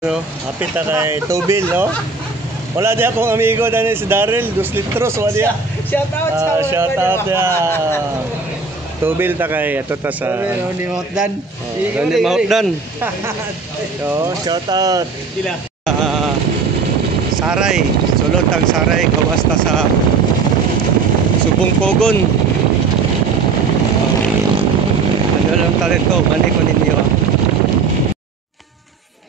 No, hapit na kay Tubil, no? Wala di akong amigo dani si Daryl, 2 litros, wala diya. Shout out Shout out ya. Tubil ta kay ato ta sa Ni Mahutdan. Ni Mahutdan. So, shout out. Sila. Saray, sulod ang Saray gawas ta sa Subong Pogon. Ano lang talit ko, mani ko ninyo.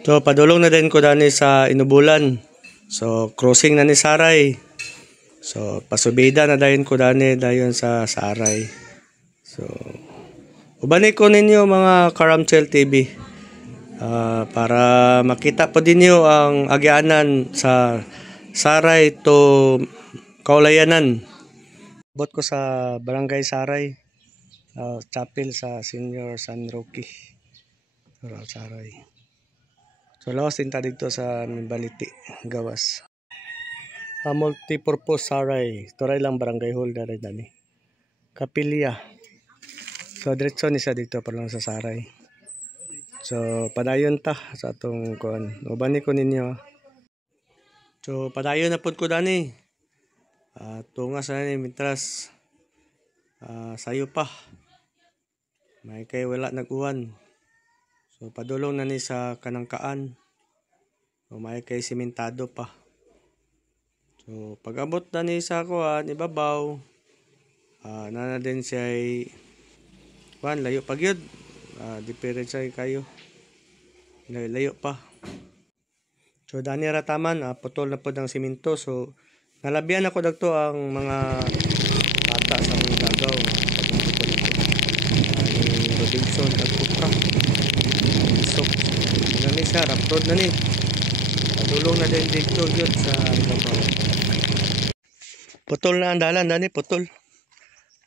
So, padulong na din ko dani sa Inubulan. So, crossing na ni Saray. So, pasubida na dayon ko dani dayon sa Saray. So, ubani ko ninyo mga Karamchel TV. Para makita po dinyo ang agyanan sa Saray to Kaulayanan. Bot ko sa Barangay Saray. Chapel sa Senior San Roque. Saray. So, lawas din ta dito sa Baliti, gawas. Multipurpose Saray. Turay lang barangay hall na rin dani. Kapilya. So, diretso ni sa dito pa lang sa Saray. So, padayon ta sa atong kuan. Ubani ko ninyo. So, padayon na po ko dani. Tungas na ni mitras. Sayo pa. May kay wala nag-uwan. So, padulong na ni sa Kanangkaan. So, may kay simentado pa. So, pag-abot na ni sa kuan, ibabaw. Nana din siya ay kuan, layo pag yun. Diferensya kayo. Layo pa. So, dani rataman, putol na po ng simento. So, nalabihan ako dagto ang mga bata sa mga gagaw. Robinson at Kupra. So, nani siya, raptod na ni. Padulong na din dito yun sa ibabaw. Putol na ang dalan, dani, putol.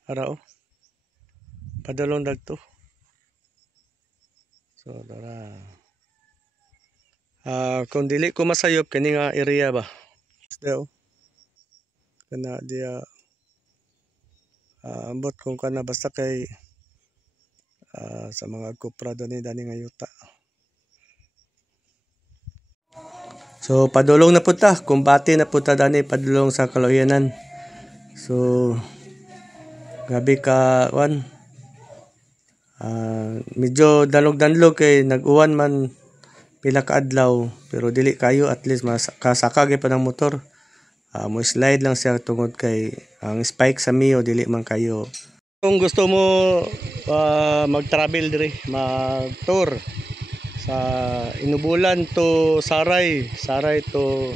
Arao. Padulong dagto. So, tara. Kung dili ko masayop, kani nga area ba? So, kana dia ambot kung kana basta kay sa mga Kupra dani nga yuta. So, padulong na punta. Kumbati na punta dani padulong sa Kaulayanan. So, gabi ka, medyo dalog-danlog kay nag-uwan man pila ka adlaw. Pero dili kayo, at least kasakagay pa ng motor. Mo slide lang siya tungod kay ang spike sa Mio, dili man kayo. Kung gusto mo mag-travel dire, mag-tour sa Inubulan to Saray, Saray to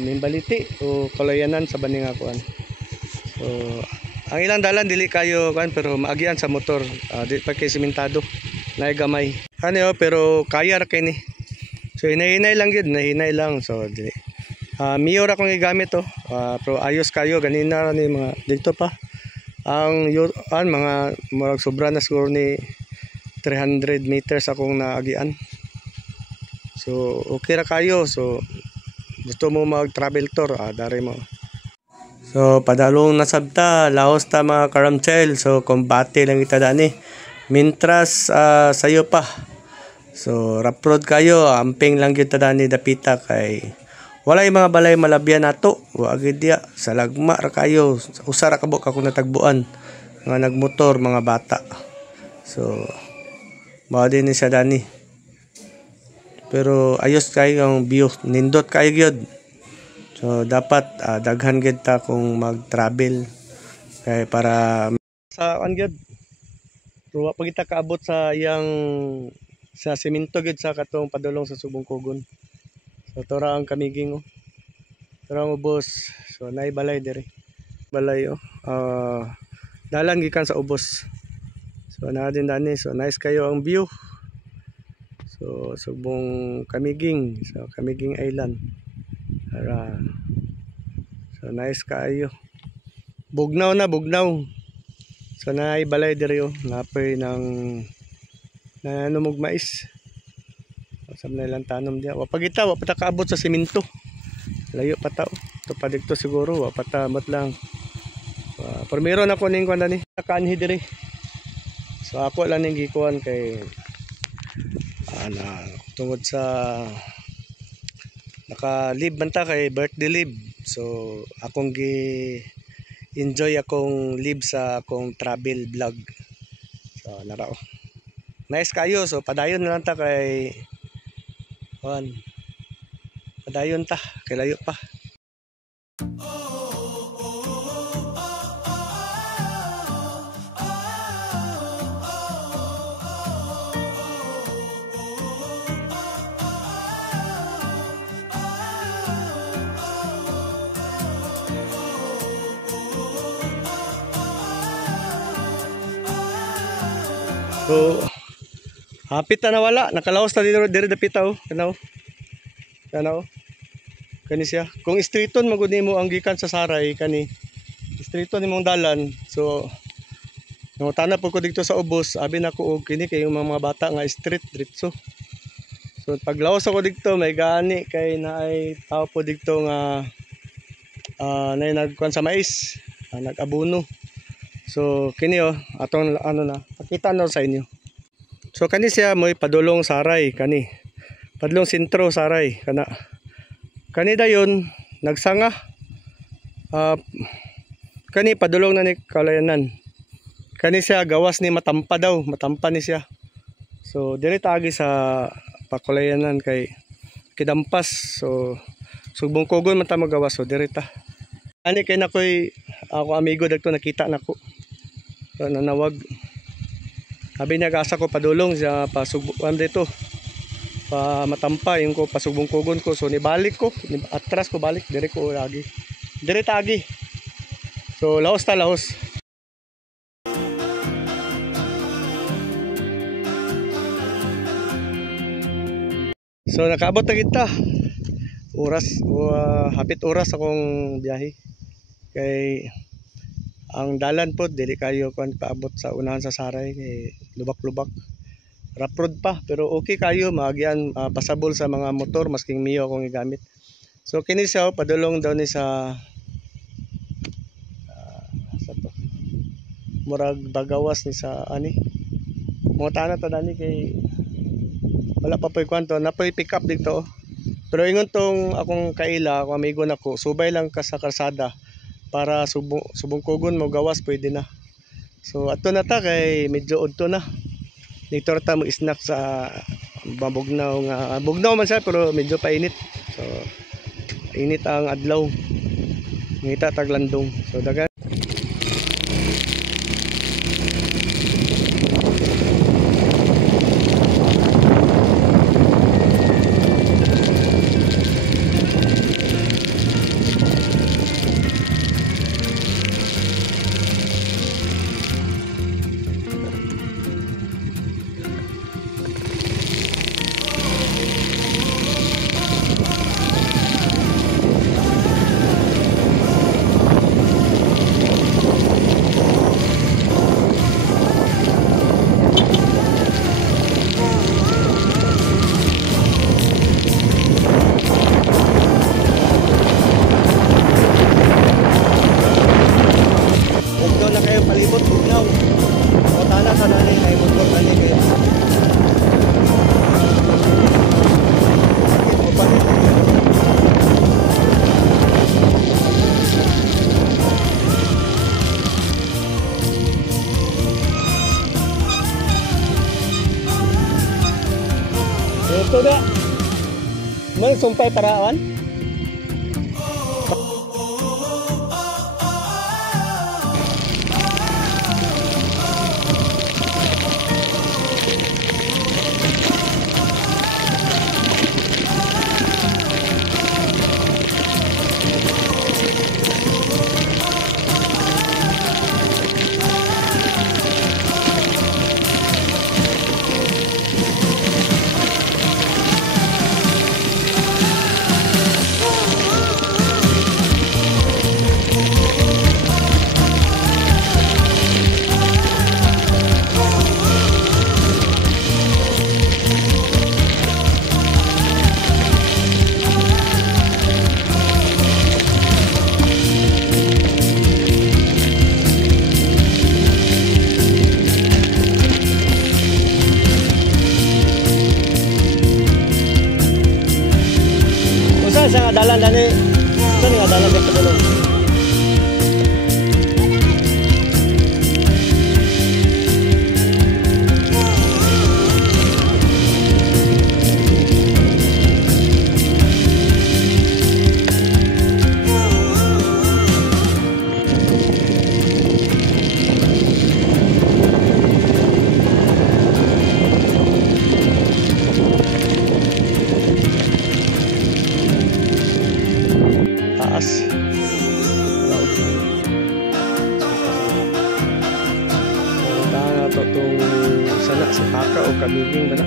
Mimbaliti o Kaulayanan sa baning kuan. So, ang ilang dalan dili kayo kuan pero maagian sa motor, di pa kay simentado, nay gamay. Ano pero kaya ra kay ni. So hinay-hinay lang gid, hinay lang. So dili. Mio ra kong gigamit pero ayos kayo ganina ni mga dito pa. Ang mga murag sobra na siguro ni 300 meters akong naagian. So okay ra kayo. So gusto mo mag-travel tour, dari mo. So padalong nasabta, laos ta mga Karamchel. So kumbate lang kita dani. Mintras sayo pa. So rough road kayo, amping lang kita dani dapita kay walay mga balay malabyan nato. Wa gid dia sa lagma ra kayo. Usa ra kabok ako natagbuan nga nagmotor mga bata. So mao din ni sa dani. Pero ayos kayo ang view, nindot kayo gyud. So dapat daghan gid ta kung mag-travel kay para sa gyud. Pero wa pa kita kaabot sa iyang sa semento gid sa katong padulong sa Subong Pogon. So tora ang kamiging tora ang ubos. So nay balay dire. Balay dalan gikan sa ubos. So na din dani. So nice kayo ang view. So Subong Kamiging, so Kamiging Island. So nice kayo. Bugnaw na, bugnaw. So nay balay dire napay ng nanumog mais. Sab na lang tanom diya. Wa pagita, wa pa ta kaabot sa semento. Layo pa ta. To pa dito siguro, wa pa ta mat lang. Pero meron ako ning kuan ni, kanhi dire. So ako lang ning gikuan kay ana tungod sa naka-leave man ta kay birthday leave. So akong enjoy akong leave sa akong travel vlog. So narao. Nice kayo, so padayon na lang ta kay Juan. Padayon ta, kay layo pa. So, hapit na nawala. Nakalaos na dito dapita oh. Kanaw. Kanaw. Kani siya. Kung streeton magud nimo ang gikan sa Saray kani. Streeton nimong dalan. So, nangutana po ko dito sa ubos, abi na ko og kini kay yung mga bata nga street diretso. So, paglaos ako dito may gani kay naay tao po dito nga nay nagkuan sa mais, nag-abono. So kini oh, atong ano na, pakita na sa inyo. So kani siya mo'y padulong Saray kani. Padulong sentro Saray kana. Kani dayon nagsanga. Kani padulong na ni Kalayanan. Kani siya gawas ni Matampa daw, Matampa ni siya. So diri agi sa Pakulayanan kay Kidampas. So sugbong kugon man ta magawas, so diri ta. Ani kay nakoy ako amigo dagto nakita nako. So, nanawag. Sabi niya gasa ko padulong sa pasugbuan dito. Pa Matampa yung ko pasugbong kugon ko. So nibalik ko, atras ko balik, dire ko lagi. Dire tagi. So laos ta laos. So nakaabot na kita. Oras hapit oras akong biyahe. Kay ang dalan po dili kayo kan paabot sa unahan sa Saray kay lubak-lubak. Rough road pa pero okay kayo maagyan pasabol sa mga motor masking miyo akong igamit. So kini siya padulong daw ni sa to. Murag bagawas ni sa ani. Mo tana ta dani kay wala pa poy kwanto na poy pick up dito. Pero ingon tong akong kaila, akong amigo nako, subay lang ka sa kalsada para subong kugon mo gawas pwede na. So ato na ta kay medyo udto na. Dito ta mo snack sa bugnaw nga bugnaw man siya pero medyo painit. So init ang adlaw. Ngita taglandong. So dagan palibot bugnaw. O tana sa nani kay motor nani kay. O palit. Ito na. May sumpay paraan. sa nga dalan dani. Sa nga dalan dito dulong. Taas. Punta na to itong sana sa Paka o Kabiging ba na?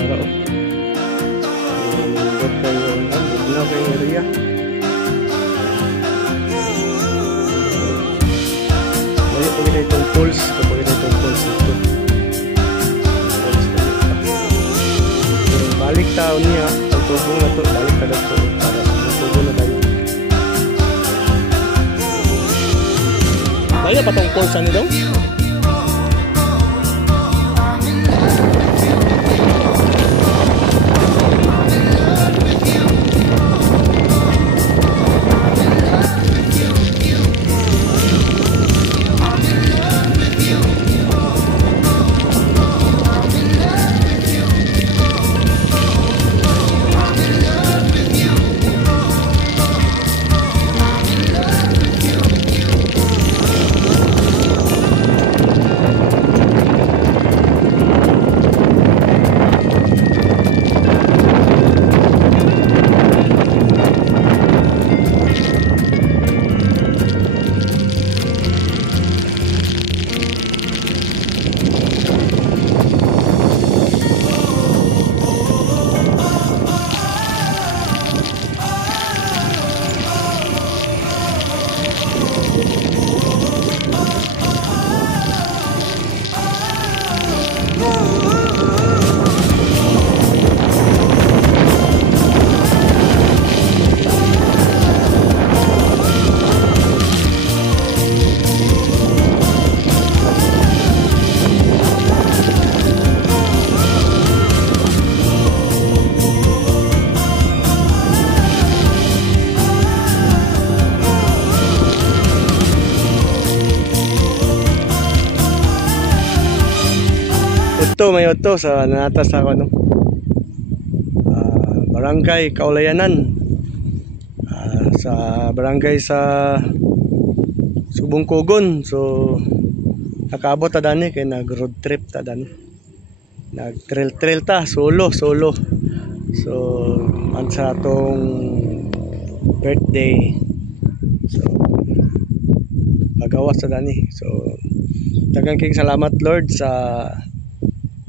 Para o. Bot kayo ang bugnaw kayo area. Layo pag ito itong pulse. Kapag ito itong pulse ito. Balik taon niya. Ang tubong na to. Balik ka na to. Para sa tubong na tayo. Kaya pa tong pulse ano daw? Ito may ito sa natas ako no. Barangay Kaulayanan. Sa barangay sa Subong-Kogon. So nakaabot ta dani kay nag road trip ta dani. Nag trail ta solo. So man sa atong birthday. So pagawas ta dani. So daghang kay salamat Lord sa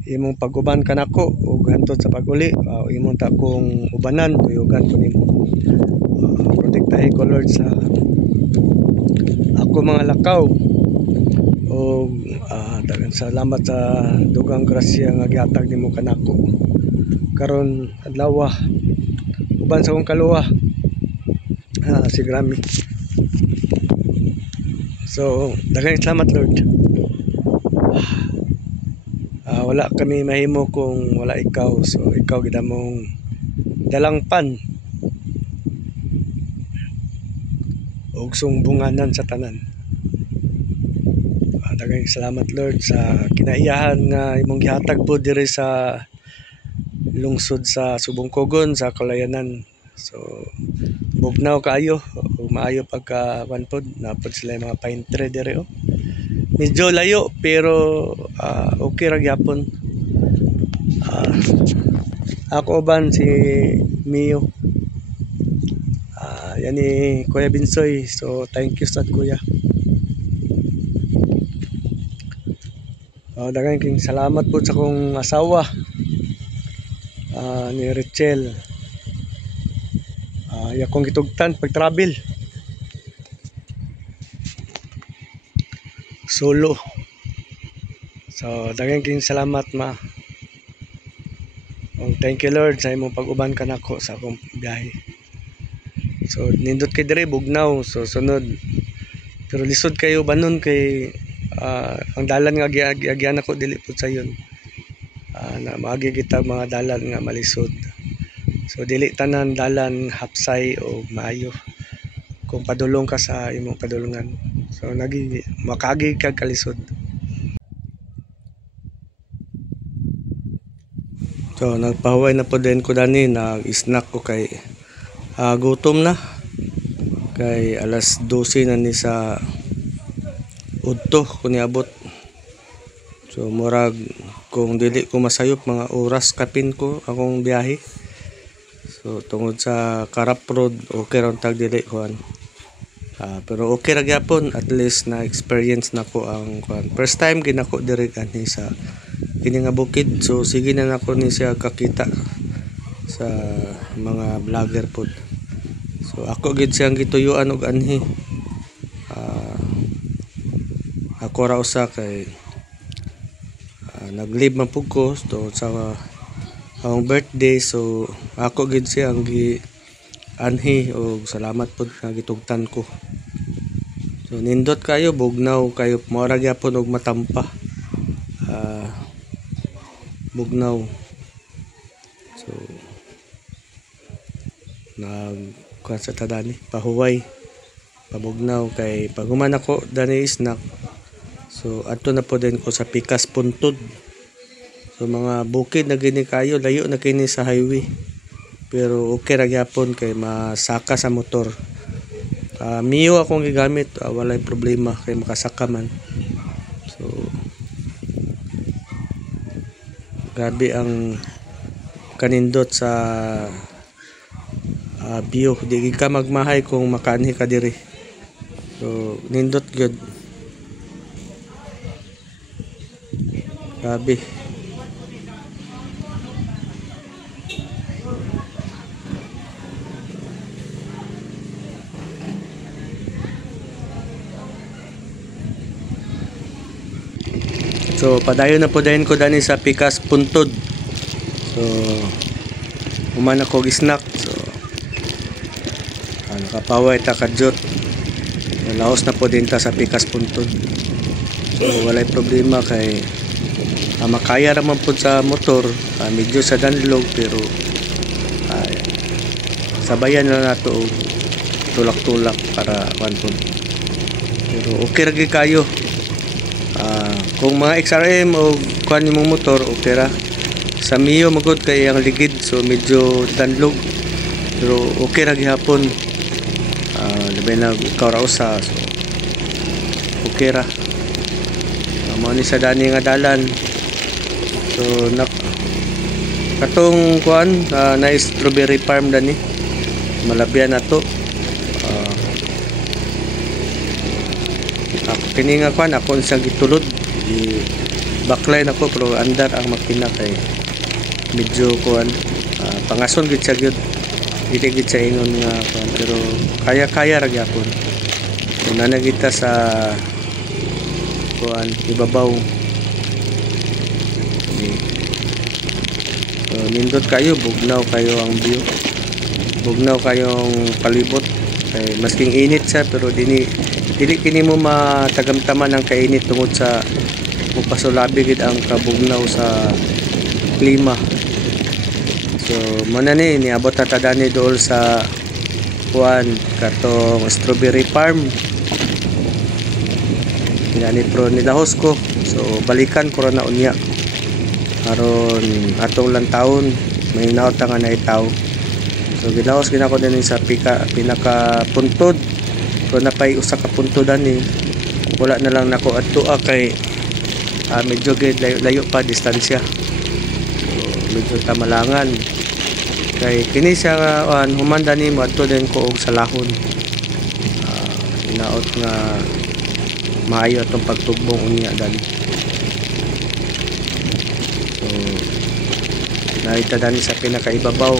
imong pag-uban kanako ug hantod sa pag-uli imong ta kong ubanan tuyogan ko nimo protektahin ko Lord sa ako mga lakaw ug daghang salamat sa dugang grasya nga gihatag nimo kanako karon adlaw uban sa akong kaluwa si Grammy. So daghang salamat Lord. Wala kami mahimo kung wala ikaw. So ikaw gid among dalangpan ug sumbunganan sa tanan. Daghang salamat Lord sa kinaiyahan nga imong gihatag po diri sa lungsod sa Subong-Kogon sa Kaulayanan. So bugnaw kaayo ug maayo pagka wanpod napod sila mga pine tree diri oh. Medyo layo pero okay ra gyapon. Ako uban si Mio. Yan ni Kuya Binsoy. So thank you sa kuya. Daghang king salamat po sa kong asawa ni Richel. Yakong gitugtan pag travel. Solo. So daghang king salamat ma. Thank you Lord sa imong pag-uban kanako sa akong biyahe. So nindot kay dire bugnaw so sunod. Pero lisod kayo banon kay ang dalan nga giagyan ako dili pud sayon. Na maagi kita mga dalan nga malisod. So dili tanan dalan hapsay o maayo kung padulong ka sa imong padulungan. So makagi ka kalisod. So nagpahuway na po din ko dani, nag-snack ko kay gutom na. Kay alas 12 na ni sa udto ko niabot. So murag kung dili ko masayop mga oras kapin ko akong biyahe. So tungod sa Karap Road okay ra tag dili kuan. Pero okay ra gyapon, at least na experience na ko ang kuan. First time ginako diri kanhi sa kini nga bukid. So sige na nako ni siya kakita sa mga vlogger pod. So ako gid siyang gituyuan og anhi. Ako ra usa kay nag-leave man pud ko to sa akong birthday. So ako gid siya ang anhi og salamat pud nga gitugtan ko. So nindot kayo, bugnaw kayo, mora gyapon og matampa. Bugnaw. So kuan sa tadani pahuway pabugnaw kay paghuman ako dani snack. So adto na po din ko sa Pikas Puntod. So mga bukid na gini kayo, layo na kini sa highway. Pero okay ra gyapon kay masaka sa motor. Mio akong gigamit, walay problema kay makasaka man. So grabe ang kanindot sa view. Di ka magmahay kung makaanhi ka diri. So nindot gyud. Grabe. So padayon na po dahin ko dani sa Pikas Puntod. So human ako snack. So nakapaway ta kadyot. Laos na po din ta sa Pikas Puntod. So walay problema kay makaya raman po sa motor, medyo sa danlog, pero sabayan na nato og tulak-tulak para kanpon. Pero okay ra gyud kayo. Kung mga XRM o kuan imong motor, okay ra. Sa Mio magod kay ang ligid, so medyo danlog, pero okay ra gihapon. Labi na ikaw ra usa, so okay ra. Mao ni sa dani nga dalan. So katong kuan na strawberry farm dani, malabyan na to. Ako kini nga kuan ako isang gitulod, backline ako pero andar ang makina kay medyo kuan pangason gid siya gyud, dili gid sa ingon nga kuan, pero kaya ra gyapon. So nanagita sa kuan ibabaw. So nindot kayo, bugnaw kayo ang view, bugnaw kayong palibot kay masking init siya, pero dili kini mo matagamtaman ang kainit tungod sa mupasulabi gid ang kabugnaw sa klima. So muna niabot na tadani dool sa kuan katong strawberry farm. Inani pro nilahos ko, so balikan ko na unya aron atong lantawon may naot nga na itaw. So gilahos ginako din sa pinaka puntod. So napay usa ka puntod ani, wala na lang nako adto kay medyo gid layo pa distansya. So medyo tamalangan kay kini siya nga humanda ni mo adto din ko og salahon. Naot nga maayo atong pagtugbong unya dali. So naita dani sa pinakaibabaw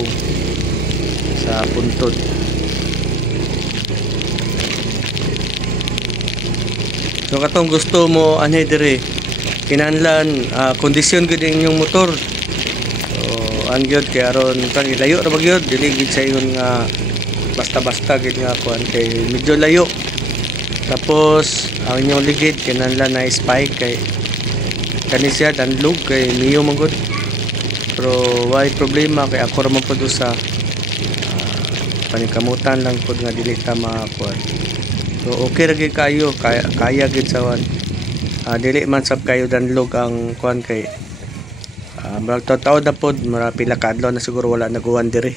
sa puntod. So katong gusto mo anhi dire kinahanglan kondisyon gid ang inyong motor. So angyod kay aron kang ilayo ra bagyod, dili gid sa ingon nga basta-basta gid nga kuan kay medyo layo. Tapos ang inyong ligid kinahanglan na spike kay kani siya danlog kay Mio man gud. Pero why problema kay ako ra man pud sa panikamutan lang pud nga dili ta makakuan. So okay ra gyud kayo, kaya gyud sa wan. Dili man sab kayo danlog ang kuan kay murag taw na pod, mura pila ka adlaw na siguro wala naguwan diri.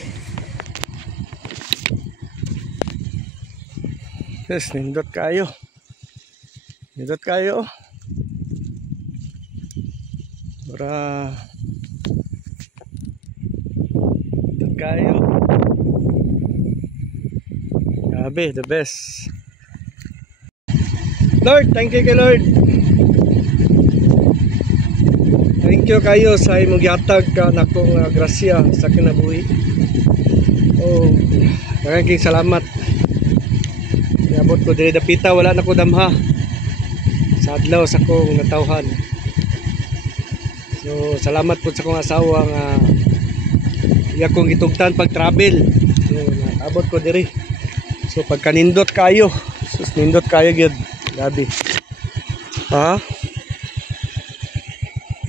Yes, nindot kayo. Nindot kayo. Mura nindot kayo. Grabe, the best. Lord, thank you kay Lord. Thank you kayo sa imong gihatag ka nakong grasya sa kinabuhi. Oh, daghang salamat. Yabot ko diri dapita, wala na ko damha sa adlaw sa kong natawhan. So salamat po sa kong asawa nga iya kong gitugtan pag travel. So naabot ko diri. So pagkanindot kayo, sus nindot kayo gyud. Grabe.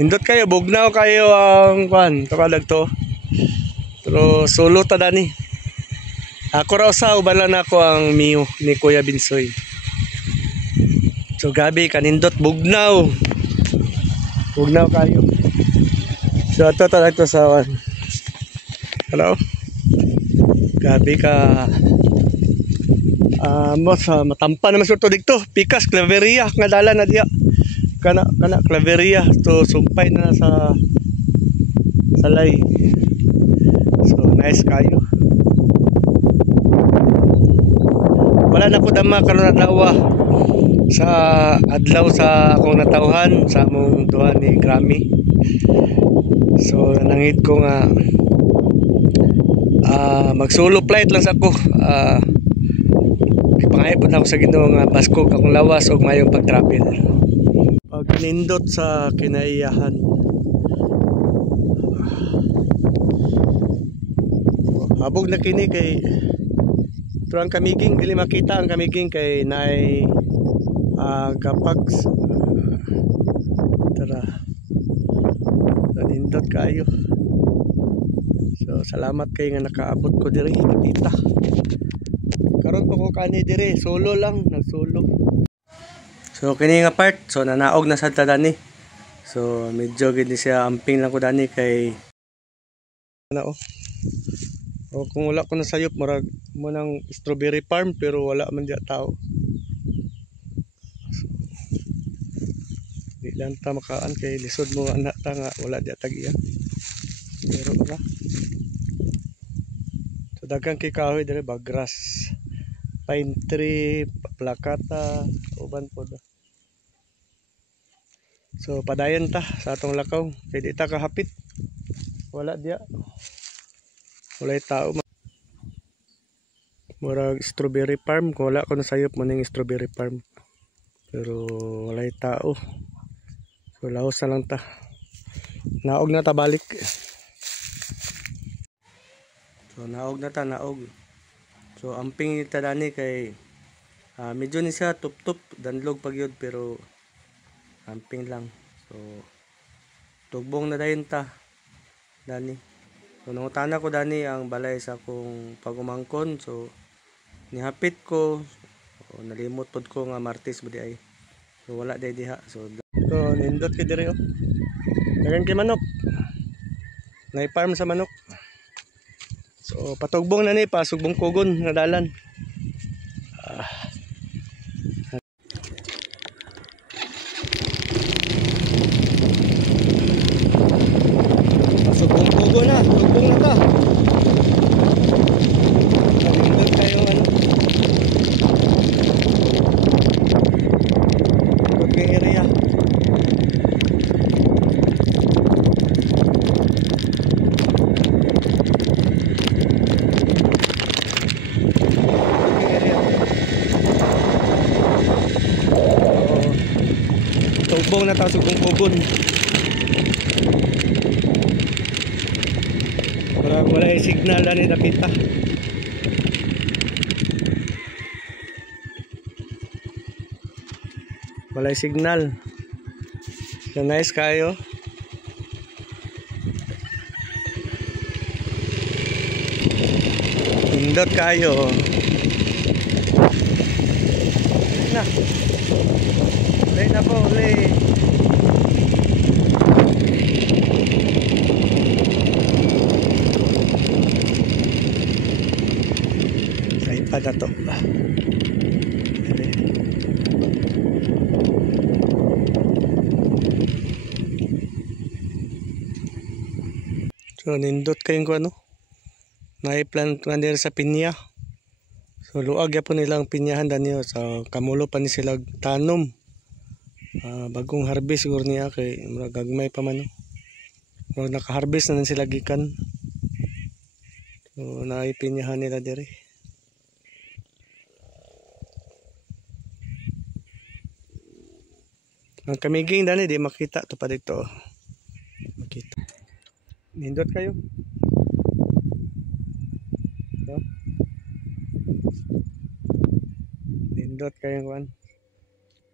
Nindot kayo, bugnaw kayo ang kwan, kapalag to. Pero solo ta dani. Ako raw sa uban lang ako ang Mio ni Kuya Binsoy. So gabi kanindot bugnaw. Bugnaw kayo. So ato ta dito sa wan. Hello. Gabi ka mas matampa naman surto dito. Pikas Claveria nga dala na diya. Kana Claveria to sumpay na sa salay. So nice kayo. Wala na ko dama karon adlaw sa adlaw sa akong natawhan sa among duha ni Grammy. So nangit ko nga mag solo flight lang sa ako. Pangayod na ako sa Ginoo nga baskog akong lawas og mayong pag-travel. Pag nindot sa kinaiyahan. Habog na kini kay pero ang kamiging, dili makita ang kamiging kay naay kapag tara nindot kayo. So salamat kay nga nakaabot ko diri dita. Karon pa ko kani diri, solo lang, nagsolo. So kini nga part, so nanaog na sad ta dani. So medyo gid siya amping lang ko dani kay ano o kung wala ko na sayop marag mo ng strawberry farm pero wala man diya tao. So, di lang ta makaan kay lisod mo anak ta nga wala diya tag-iya. Pero ora. So daghang kay kahoy dire bagras. Pine tree, plakata, uban pod. So padayon ta sa atong lakaw kay di ta kahapit. Wala diya. Walay tao. Murag strawberry farm, kung wala ko na sayop mo ning strawberry farm. Pero walay tao. So lahos na lang ta. Naog na ta balik. So naog na ta, naog. So amping ta dani kay medyo ni siya tup-tup, danlog pagyod pero amping lang. So tugbong na dayon ta dani. So nangutana ko dani ang balay sa akong pagumangkon. So nihapit ko. So, nalimot pod ko nga Martes budi ay. So wala day diha. So nindot kay diri oh. Dagan kay manok. Nay farm sa manok. So patugbong na ni pa sugbong kugon nga dalan. Sugbong kugon na, tugbong na ta. Nindot kayo ano. Working area. Tugbong na ta, sugbong kugon. Wala yung signal na napita. Wala yung signal. So nice kayo. Pindot Nindot kayo. Na. Uli na po, uli. Sa ipad na to. So, nindot kayong ko ano? Naiplant nga nila sa pinya. So luag ya po nilang pinyahan danyo sa kamulo pa ni sila tanom. Bagong harvest siguro niya kay gagmay pa man. No? Naka-harvest na sila gikan. So naipinyahan nila dire. Ang kamiging dani di makita to pa dito. Makita. Nindot kayo. So, nindot kayong kuan.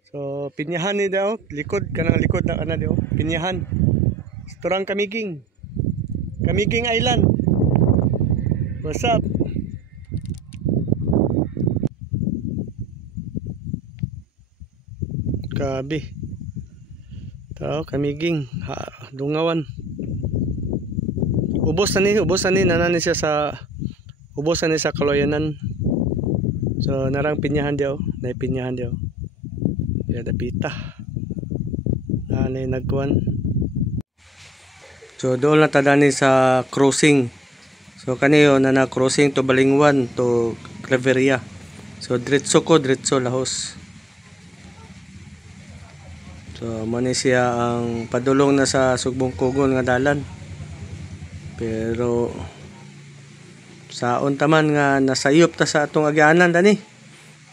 So pinyahan ni daw likod kanang likod na kana daw pinyahan. Turang Kamiging. Kamiging Island. What's up? Kabi. Tao Kamiging Dungawan. Ubos na ni nanani siya sa ubos na ni sa Kaloyanan. So narang pinyahan daw, naipinyahan daw. Ya dapita. Nani nagkuan. So doon na tadani sa crossing. So kaniyo na crossing to Balingwan to Claveria. So diretso lahos. So mani siya ang padulong na sa Sugbong Kugon nga dalan. Pero saon taman nga nasayop ta sa atong agyanan dani.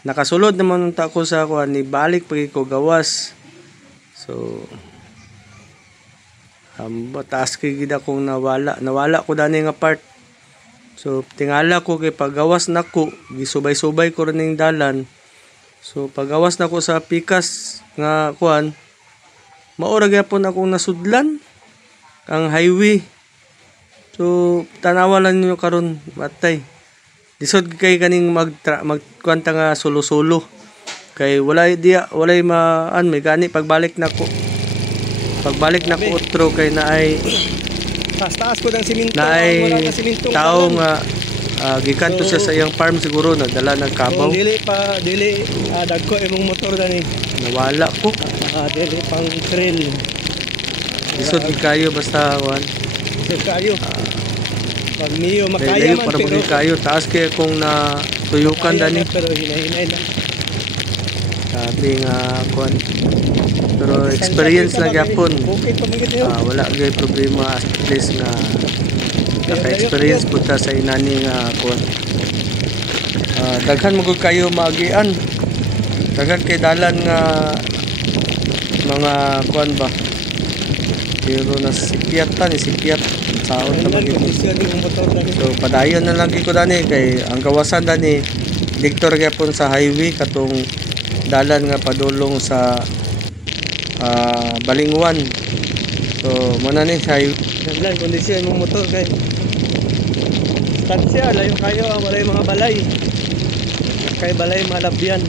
Nakasulod naman ta ko sa kuan ni balik pag ko gawas. So taas kay gid akong nawala ko dani nga part. So tingala ko kay paggawas nako gisubay-subay ko rin ning dalan. So paggawas nako sa pikas nga kuan maura gyapon akong nasudlan ang highway. So tanawalan niyo karon matay. Lisod kay kaning magkwanta nga solo-solo. Kay walay maan may gani pagbalik nako. Pagbalik nako utro kay naay taas ko ng siminto. Naay tao nga gikanto siya sa iyang farm siguro nagdala ng kabaw. Dili dagko imong motor dani. Nawala ko. Dili pang trail. Lisod kayo basta kuan. Lisod kayo. Pag niyo makaya Layo man para pero kayo taas kay kung na tuyukan dani. Pero hinahinay na. Sabi nga kuan. Pero experience lang yapon. Okay pa mga Wala gay problema at least nga naka-experience po ta sa inani nga kuan. Daghan mo kayo maagian. Daghan kay dalan nga mga kuan ba. Pero nasipyat saon ta man ito. So padayon na lang ko dani kay ang gawasan dani diktor gyapon sa highway katong dalan nga padulong sa Balingwan. So muna ni sa highway kondisyon ng motor kay tansya layo kayo walay mga balay. Kay balay malabyan.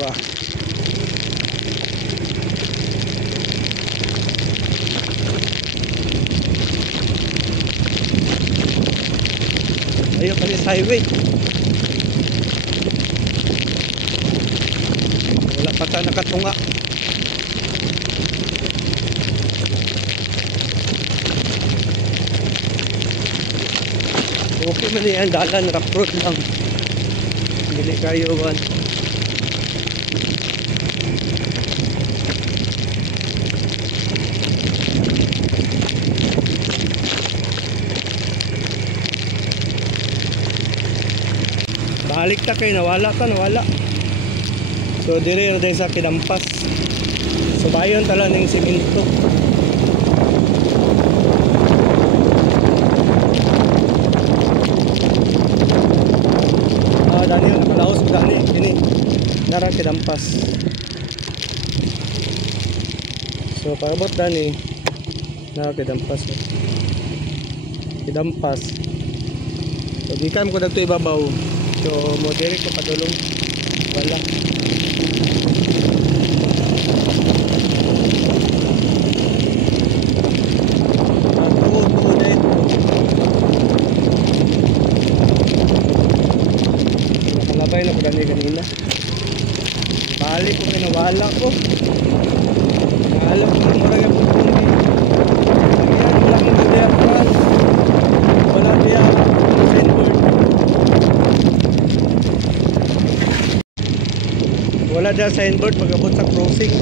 Wah. Ayun kasi sa highway. Wala pa ta nakatunga. Okay man yan, dalan, rough road lang. Hindi kayo ban. Balik ta kay nawala. So dire din sa Kidampas. So bayon tala ning semento. Daniel nakalaos ko dani ini nara Kidampas. So paabot dani na Kidampas. idampas. So gikan ko dagto ibabaw. So mo direct ko padulong. Wala. Nakalabay na ko dani kanina. Balik ko kay nawala ko. Alam ko murag ang pupunti. Ayan, wala kang diapran. Wala diya signboard. Wala diya signboard pag-abot sa crossing.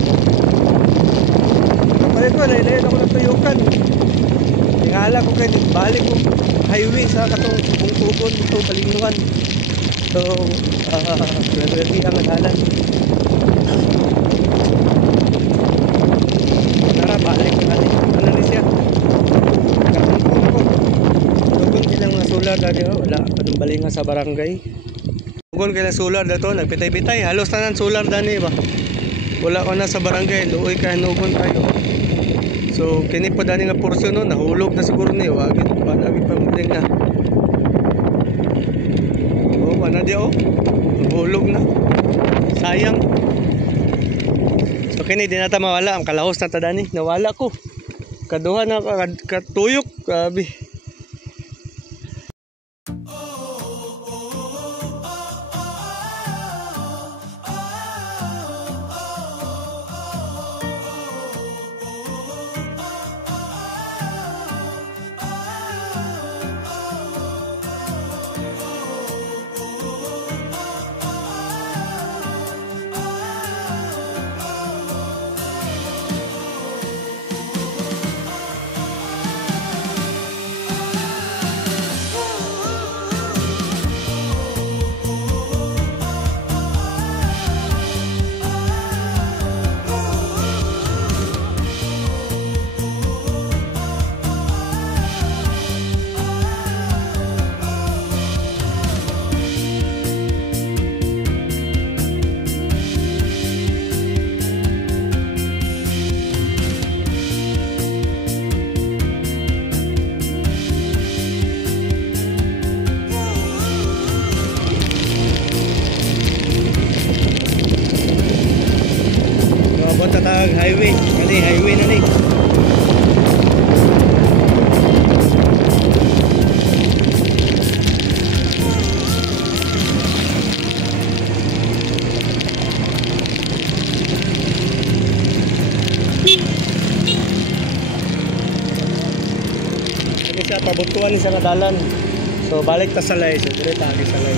Kapalit ko, layo-layo ako natuyukan. Tingala ko kayo, balik ko highway sa katong bungkugon, itong Kalinguan. So, nagagi ang adalan. Tara, balik na natin. Ano na siya? Kakumpong ko. Tugol kilang mga solar dati. Wala, panumbali nga sa barangay. Tugol kilang solar dito. Nagpitay-pitay. Halos na ng solar dani ba? Wala ko na sa barangay. Luoy ka, hinugon kayo. So, kini pa dani nga porsyon no. Nahulog na siguro niyo. Wagit pa muling na. Oh, wala di oh. Nahulog na. Sayang. So kini di na ta mawala ang kalahos na ta dani, nawala ko. Kaduha na katuyok, grabe. Tatag highway, kani highway na ni. Kani sa pabutuan ni sa dalan. So balik ta sa lay, so dire ta sa lay.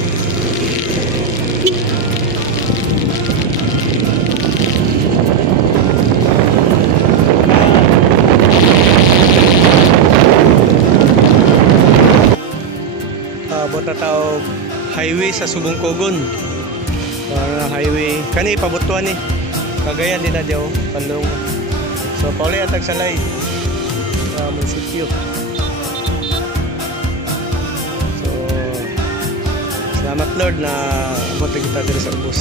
Bota tao highway sa Subungkogon. Highway kani pabutuan ni. Cagayan din na diyo Pandong. So pauli atag salay sa munisipyo. So salamat Lord na abot kita diri sa bus.